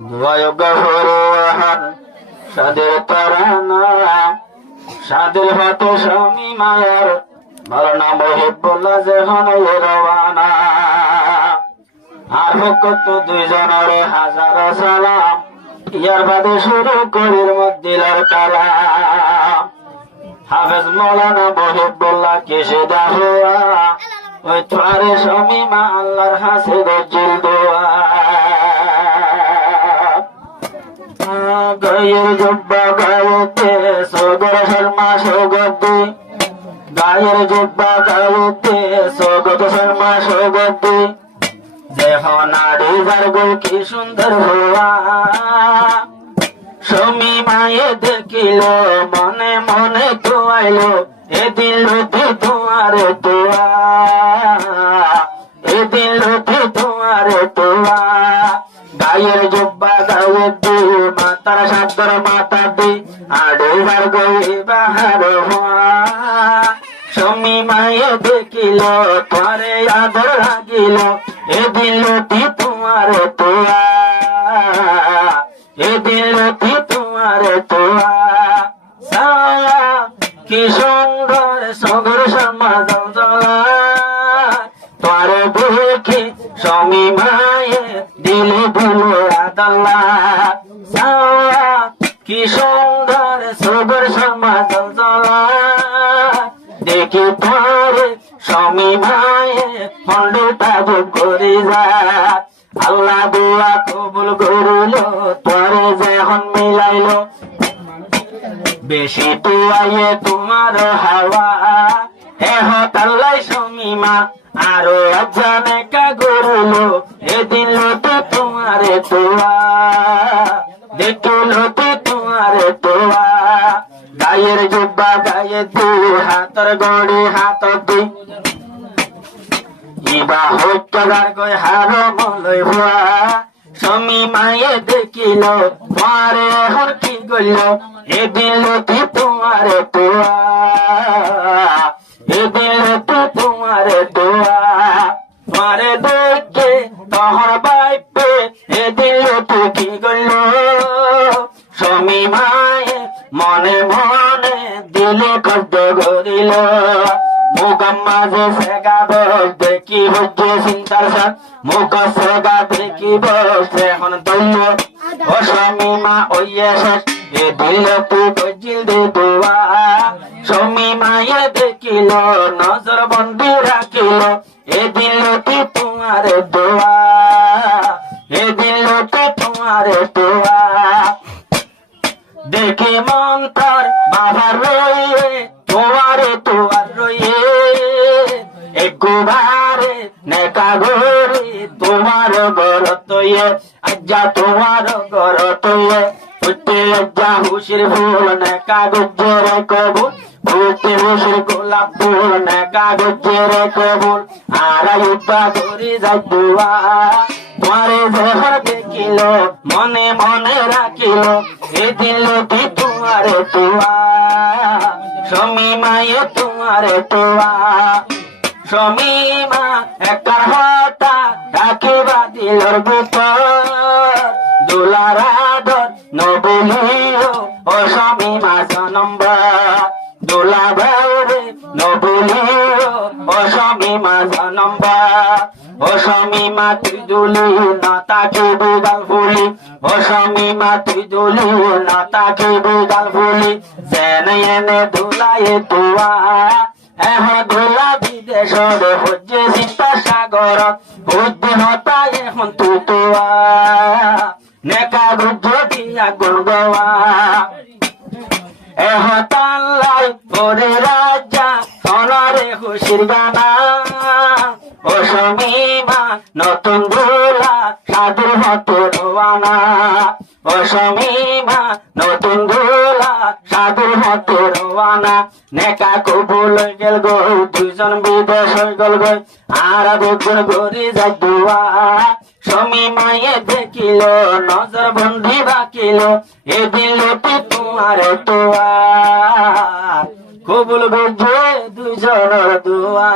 গফুরুহান সাদের তারানা সাদের হাতে স্বামী মায়ার মরনা মহিবুল্লাহ যেহন রওয়ানা। আর কত দুইজনের হাজার সালাম, ইয়ার বাদে শুরু করির মদিলার কালাম। হাফেজ মৌলানা মহিবুল্লাহ কিসে দাহুয়া, ওই তোয়ারে স্বামী মা আল্লাহর হাসে দজ্জিল দোয়া। গায়ের জব্বা গায়েতে সগর শর্মা সৌগতি, গায়ের জব্বা গায়েতে সগত শর্মা সৌগতি। দেহ নারী যার গোল কি সুন্দর হওয়া, স্বামী মায়ে দেখিল মনে মনে তোয়াইল, এদিন লুটি তোমারে তোয়া, এদিন লুটি তোমারে তোয়া। গায়ের জব্বা গায়ের দি মাতার সাদর মাতা দি, আড়ে বার গই বাহার হওয়া। স্বামী মায়ে দেখিল তোরে আদর লাগিল, এদিন লুটি তোমারে তোয়া, এদিন লুটি তোমারে তোয়া। সায়া কি সুন্দর সগর সমাজ তোরে দেখি স্বামী মায়ে দিলে দিল আদাল্লা। সায়া কি সুন্দর সগর সমাজ দেখি তোরে স্বামী মায়ে মন্ডটা যোগ করে যা। আল্লাহ দোয়া কবুল করিল তোরে যখন মিলাইল, বেশি তোয়াইয়ে তোমার হাওয়া। এহ তাল্লাই স্বামী মা আরো জানে কা গরুল, এদিন লতে তোমারে তোয়া, দেখিল তোমারে তোয়া। গায়ের জব্বা গায়ে দি হাতর গড়ি হাত দি, ইবা হত্যার গয় হার মলয় ভুয়া। স্বামী মায়ে দেখিল তোমারে এখন কি গইল, এদিন লতি তোমারে তোয়া, এদিন লতি তোমারে তোয়া। তোমারে দেখে তহর বাইপে এদিন লতি কি গইল, স্বামী মায়ে মনে মনে দিলে কষ্ট করিল। মুখ মাঝে সেগা বস দেখি হচ্ছে চিন্তার সাথ, মুখ সেগা দেখি বস এখন দৈন্য। ও স্বামী মা ওইয়ে শেষ এ দিল তুই গজিল দে দোয়া। স্বামী মায়ে দেখিল নজর বন্দি রাখিল, এ দিল তুই তোমারে দোয়া, এ দিল তুই তোমারে দোয়া। দেখে মন তার বাবার রয়ে তোমারে তোয়ার রয়ে, একবারে নেকা গরে তোমার গর তয়ে, আজ্জা তোমার গর তয়ে। উঠতে আজ্জা হুশির ফুল নেকা গজ্জের কবুল, উঠতে হুশির গোলাপ ফুল নেকা গজ্জের কবুল। আর উঠবা ধরে যাই দোয়া, তোমারে যখন দেখিল মনে মনে রাখিল, এদিন লতি তোমারে তোয়া, স্বামী মায়ে তোমারে তোয়া। স্বামী মা একার হতা রাখিবা দিলর ভিতর, দোলার আদর নবলিও ও স্বামী মা জনম্বর। দোলা ভাইরে নবলিও ও স্বামী মা জনম্বর। ও স্বামী মা তুই দুলি না তাকে বেগাল ফুলি, ও স্বামী মা তুই দুলি না তাকে বেগাল ফুলি। জেনে এনে দোলায়ে তোয়া, এখন দোলা বিদেশর হচ্ছে চিন্তা সাগর, বুদ্ধি হতা এখন তুই তোয়া, নেকা গুজ্জ দিয়া গুরগোয়া। এহ তাল্লাই ওরে রাজা সোনারে খুশির গানা, ও স্বামী মা নতুন দোলা সাধুর হতে রওয়ানা। ও স্বামী মা নতুন দোলা সাধুর হতে রওয়ানা। নেকা কবুল গেল গই দুইজন বিদেশ গল গই, আর দুজন ঘুরি যাই দোয়া। স্বামী মায়ে দেখিল নজর বন্দি রাখিল, এদিন লতি তোমারে তোয়া, কবুল গজে দুইজনের দোয়া।